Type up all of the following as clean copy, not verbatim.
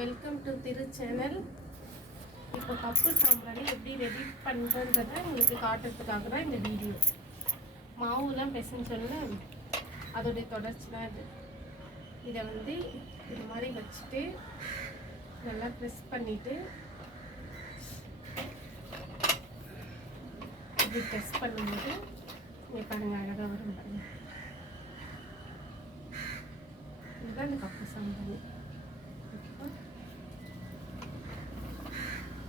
Welcome to Thiru channel. இப்போ cup சாம்பிராணி எப்படி ரெடி பண்ணுறன்றதை உங்களுக்கு காட்டுறதுக்காக தான் இந்த வீடியோ. மாவுலாம் பிசைஞ்சோன்னு அதோடைய தொடர்ச்சி தான் இது. இதை வந்து இது மாதிரி வச்சுட்டு நல்லா ப்ரெஸ் பண்ணிவிட்டு இப்படி ப்ரெஸ் பண்ணும்போது இங்கே பாருங்கள் அழகாக வரும் பாருங்கள். இதுதான் இந்த கப்பு சாம்பிராணி.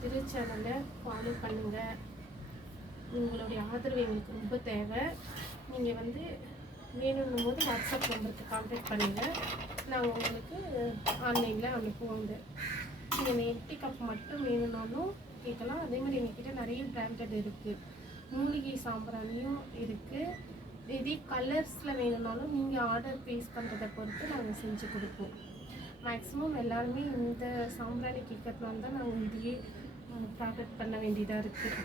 திரு சேனலை ஃபாலோ பண்ணுங்கள். உங்களுடைய ஆதரவு எங்களுக்கு ரொம்ப தேவை. நீங்கள் வந்து வேணும்னும் போது வாட்ஸ்அப் நம்பருக்கு கான்டாக்ட் பண்ணுங்கள். நாங்கள் உங்களுக்கு ஆன்லைனில் அனுப்புவோங்க. நீங்கள் எம்டி கப் மட்டும் வேணும்னாலும் கேட்கலாம். அதே மாதிரி எங்ககிட்ட நிறைய பிராண்டட் இருக்குது. மூலிகை சாம்பிராணியும் இருக்குது. இதே கலர்ஸில் வேணும்னாலும் நீங்கள் ஆர்டர் ப்ளேஸ் பண்ணுறதை பொறுத்து நாங்கள் செஞ்சு கொடுப்போம். மேக்ஸிமம் எல்லாருமே இந்த சாம்பிராணி கேட்கறதுனால தான் நாங்கள் இதையே ப்ராடக்ட் பண்ண வேண்டியதாக இருக்குது.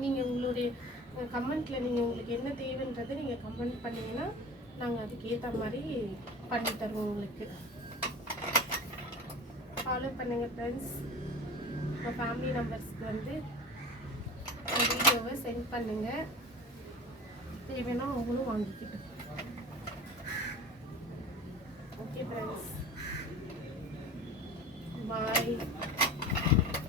நீங்கள் உங்களுடைய கமெண்ட்டில் நீங்கள் உங்களுக்கு என்ன தேவைன்றதை நீங்கள் கமெண்ட் பண்ணிங்கன்னா நாங்கள் அதுக்கு ஏற்ற மாதிரி பண்ணி தருவோம். உங்களுக்கு ஃபாலோ பண்ணுங்கள் ஃப்ரெண்ட்ஸ். உங்கள் ஃபேமிலி மெம்பர்ஸ்க்கு வந்து வீடியோவை சென்ட் பண்ணுங்கள். தேவைன்னா அவங்களும் வாங்கிக்கிட்டோம்.